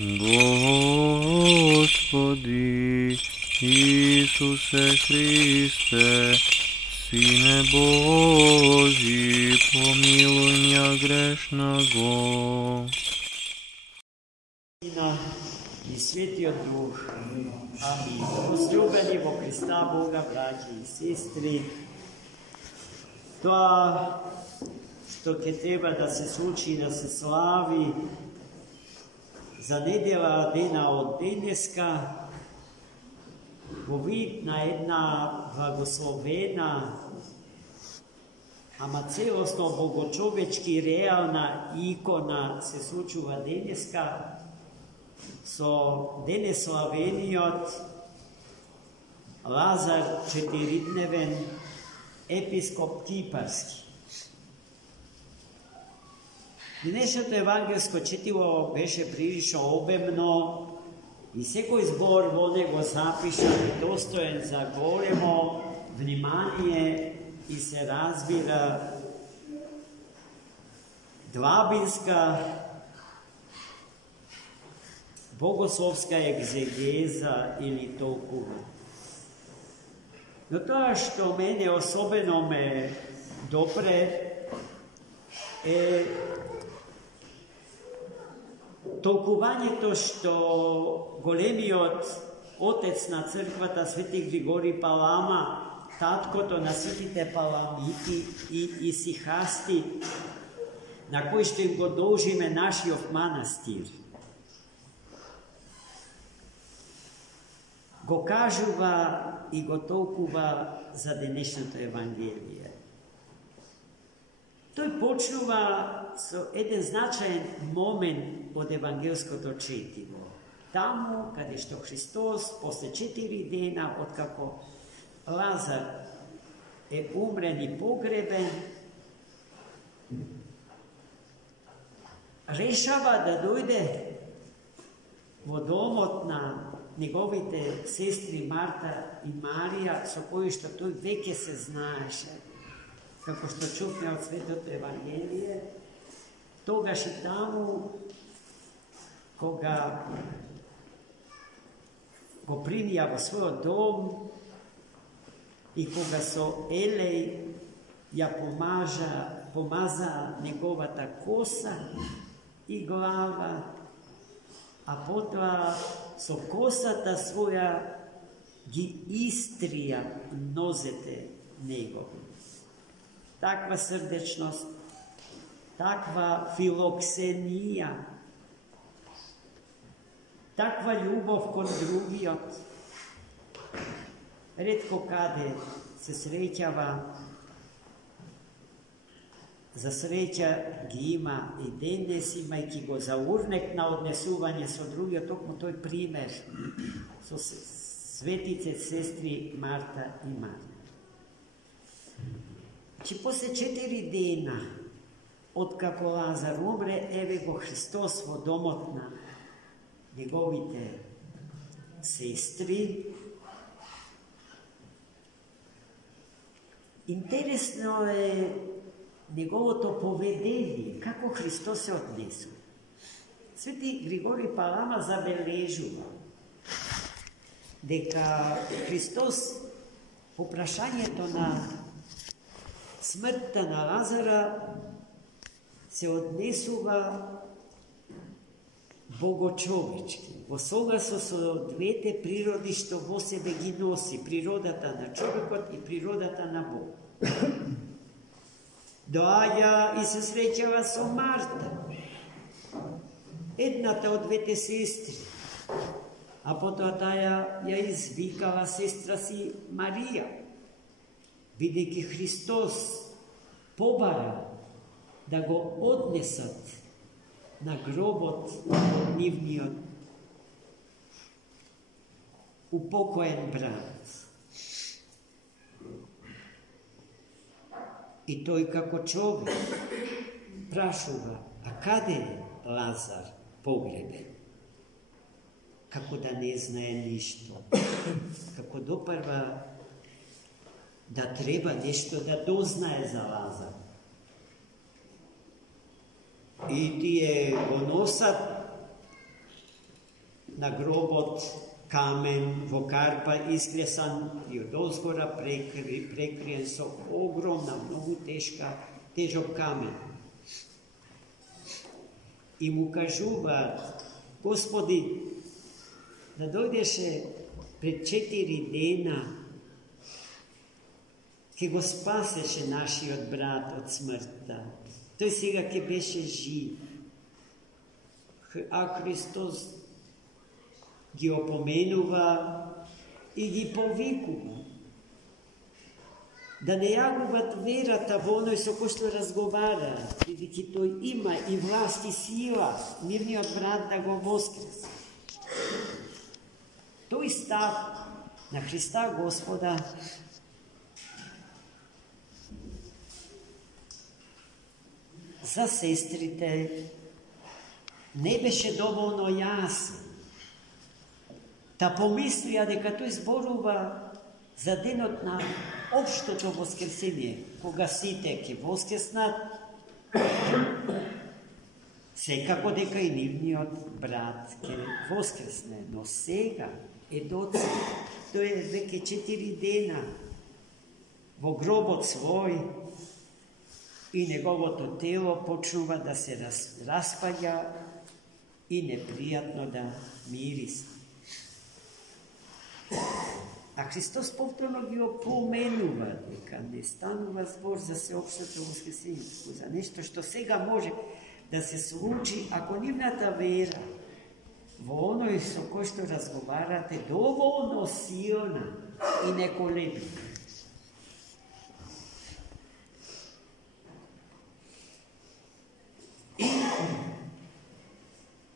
Господи Исусе Христе, Сине Божий, помилуй меня грешного. I Svetio Duh. Amin. Возлюбени во Христа Бога, браќи и сестри, тоа што ќе треба да се случи, да се слави за недела дена од денеска, во вид на една благословена, ама целосно богочовечки реална икона се случува денеска со денеславениот Лазар Четиридневен, епископ Кипарски. Денешното евангелско четиво беше прилично обемно и секој збор во него запишан и достоен за големо внимание и се разбира длабинска богословска екзегеза или толкува. Но тоа што мене особено ме допре е толкувањето што големиот отец на црквата Свети Григорий Палама, таткото на ситите паламити и исихасти, на кој што им го должиме нашиот манастир, го кажува и го толкува за денешното Евангелие. Тој почнува со еден значаен момент од евангелското четиво. Таму, каде што Христос, после 4 дена, откако Лазар е умрен и погребен, решава да дојде во домот на неговите сестри Марта и Марија, со кои што тој веќе се знаеше, како што чувме од Светото Евангелие. Тогаш и таму, кога го примија во својот дом и кога со елеј ја помаза неговата коса и глава, а потоа со косата своја ги истрија нозете негови. Таква срдечност, таква филоксенија, таква љубов кон другиот, ретко каде се среќава. За среќа ги има и денес, имајќи го за урнек на однесување со другиот, токму тој пример со светите сестри Марта и Марија. Че после 4 дена, откако Лазар умре, еве го Христос во домот на неговите сестри. Интересно е неговото поведение, како Христос се однесува. Свети Григорий Палама забележува дека Христос по прашањето на смртта на Лазара се однесува богочовечки, во согласно со двете природи што во себе ги носи, природата на човекот и природата на Бог. Доаѓа и се среќава со Марта, едната од двете сестри, а потоа таа ја извикала сестра си Марија, бидејќи Христос побара да го однесат на гробот од нивниот упокоен брат. И тој како човек прашува, а каде е Лазар погребен? Како да не знае ништо. Како допрва да треба нешто да дознае за Лазар. И тие го носат na grobot kamen vokarpa isklesan i od ozgora prekrijen so ogromna, mnogo težok kamen. I mu kažuva, Gospodi, da dojdeše pred 4 dena, ki go spaseše naši od brat, od smrta. To je сега, ki беше živ. A Hristos ги opomenува и ги повикува. Да не ја губат верата во оној со кој што разговара, бидејќи тој има и власт и сила, нивниот брат да го воскреси. Тој став на Христа Господа за сестрите не беше доволно јасен. Та помислија дека тој зборува за денот на општото воскресение, кога сите ќе воскреснат, секако дека и нивниот брат ќе воскресне. Но сега е доцна, тој е веќе 4 дена во гробот свој и неговото тело почнува да се распаѓа и непријатно да мириса. А Христос повторно ги опоменува дека не станува збор за сеопштото воскресение, за нешто што сега може да се случи ако нивната вера во оној со кој што разговарате доволно силна и неколебна. И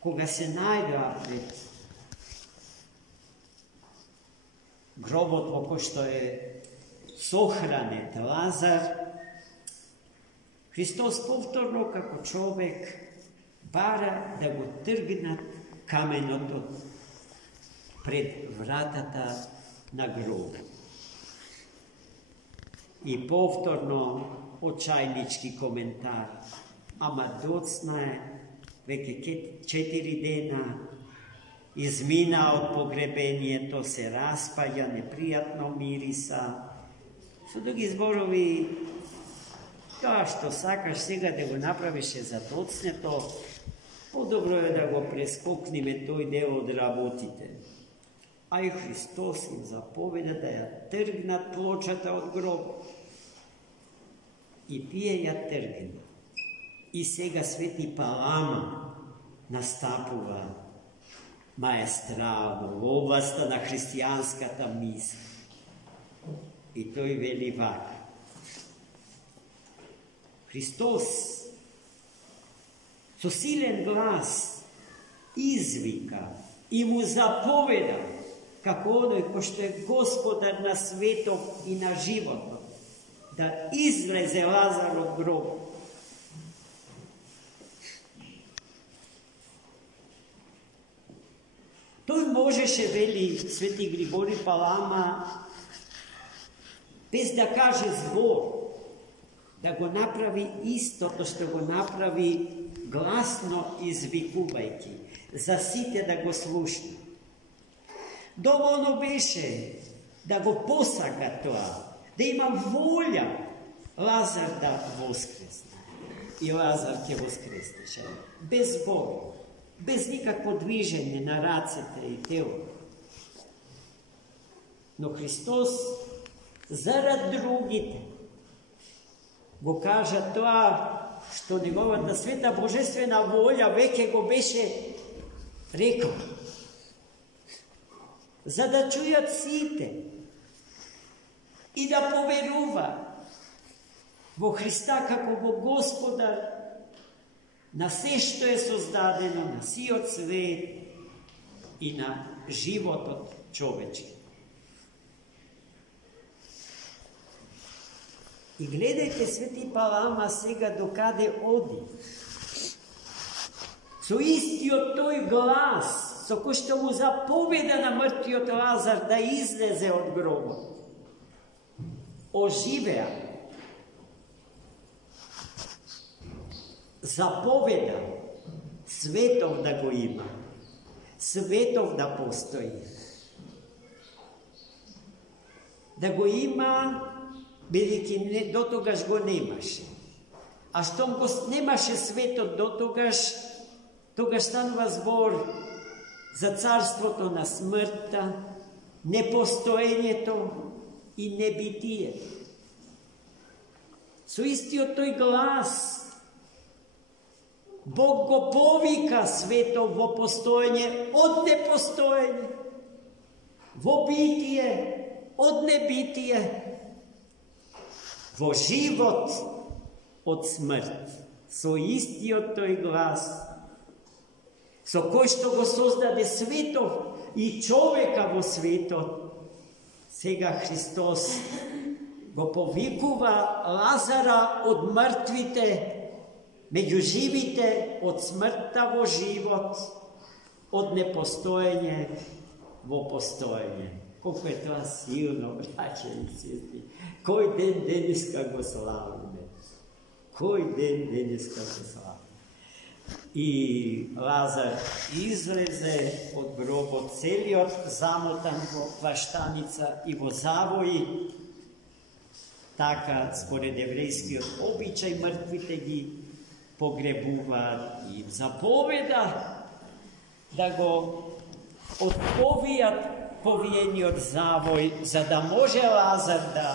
кога се најдоа пред гробот во кој што е сохранет Лазар, Христос повторно како човек бара да го тргнат каменото пред вратата на гробот. И повторно очајнички коментар. Ама доцна е, веќе 4 дена измина од погребението, се распаѓа, непријатно мириса. Со други зборови, тоа што сакаш сега да го направиш за доцнето, подобро е да го прескокнеме тој дел од работите. А и Христос им заповеда да ја тргнат плочата од гробот. И тие ја тргнат. И сега свети Палама настапува маестрално во областа на христијанската мисла. И тој вели вака. Христос со силен глас извика и му заповеда како оној кој што е Господар на светот и на животот да излезе Лазар од гробот. Тој можеше, вели свети Григори Палама, без да каже збор, да го направи истото што го направи гласно извикувајќи, за сите да го слушнат. Доволно беше да го посака тоа, да има волја Лазар да воскресне. И Лазар ќе воскреснеше, без збор, без никакво движење на рацете и телото. Но Христос, зарад другите, го кажа тоа што неговата света божествена волја веќе го беше рекла. За да чујат сите и да поверува во Христа како во Господар на се што е создадено, на сиот свет и на животот човечки. И гледајте свети Палама сега докаде оди. Со истиот тој глас, со кој што му заповеда на мртвиот Лазар да излезе од гробот, оживеа. Заповеда светов да го има. svetov da postoji. Da go ima, велики до тогаш го немаше. А щом го немаше светот до тогаш станува збор за царството на смртта, непостоењето и небитието. Со истиот тој глас Бог го повика светот во постоење од непостоење, во битие од небитие, во живот од смрт. Со истиот тој глас, со кој што го создаде светот и човека во светот, сега Христос го повикува Лазара од мртвите, меѓу живите, од смртта во живот, од непостоење во постоење. Колко е тоа силно, браќа и сестри. Кој ден денеска го славиме. Кој ден денеска го славиме. И Лазар излезе од гробот, целиот замотан во плаштаница и во завои. Така, според еврејскиот обичај, мртвите ги погребуваат и заповеда да го отповијат повиениот завој, за да може Лазар да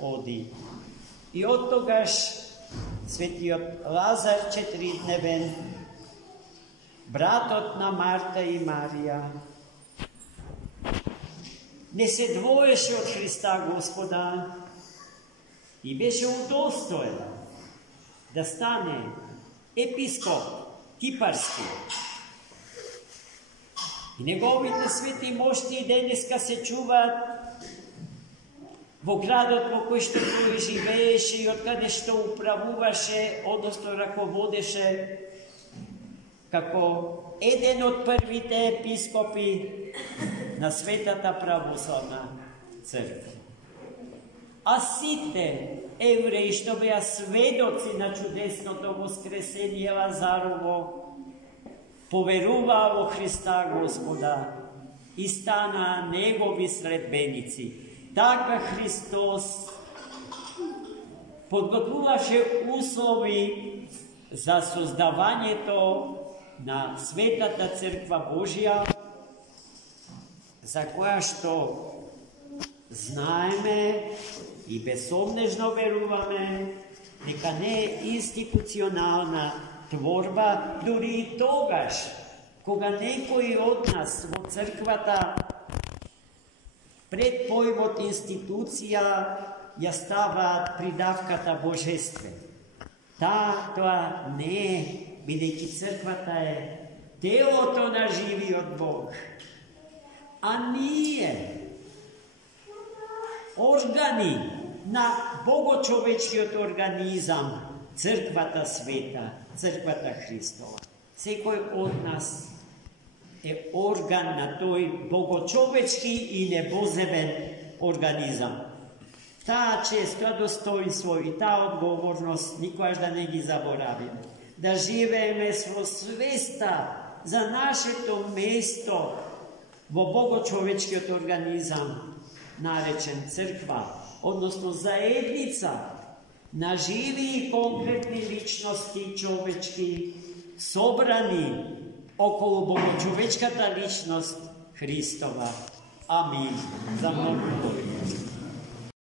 оди. И од тогаш светиот Лазар 4-дневен, братот на Марта и Марија, не се двоеше од Христа Господа и беше удостоен да стане епископ кипарски. И неговите свети мошти и денеска се чуваат во градот во кој што тој живееше и откаде што управуваше, односно раководеше како еден од првите епископи на Светата православна црква. А сите евреи што беа сведоци на чудесното воскресение Лазарово, поверуваа во Христа Господа и станаа негови следбеници. Така Христос подготвуваше услови за создавањето на Светата Црква Божја, за која што знаеме и безсомнежно веруваме дека не е институционална творба, дури и тогаш, кога некој од нас во црквата пред поимот институција ја ставаат придавката божествен. Тоа не е, бидејќи црквата е телото на живиот Бог, а ние органи на богочовечкиот организам, црквата света, црквата Христова. Секој од нас е орган на тој богочовечки и небоземен организам. Таа чест, тоа достоинство и таа одговорност никогаш да не ги заборавиме. Да живееме со свеста за нашето место во богочовечкиот организам, наречен црква, односно заедница на живи и конкретни личности човечки, собрани околу богочовечката личност Христова. Амин. За многу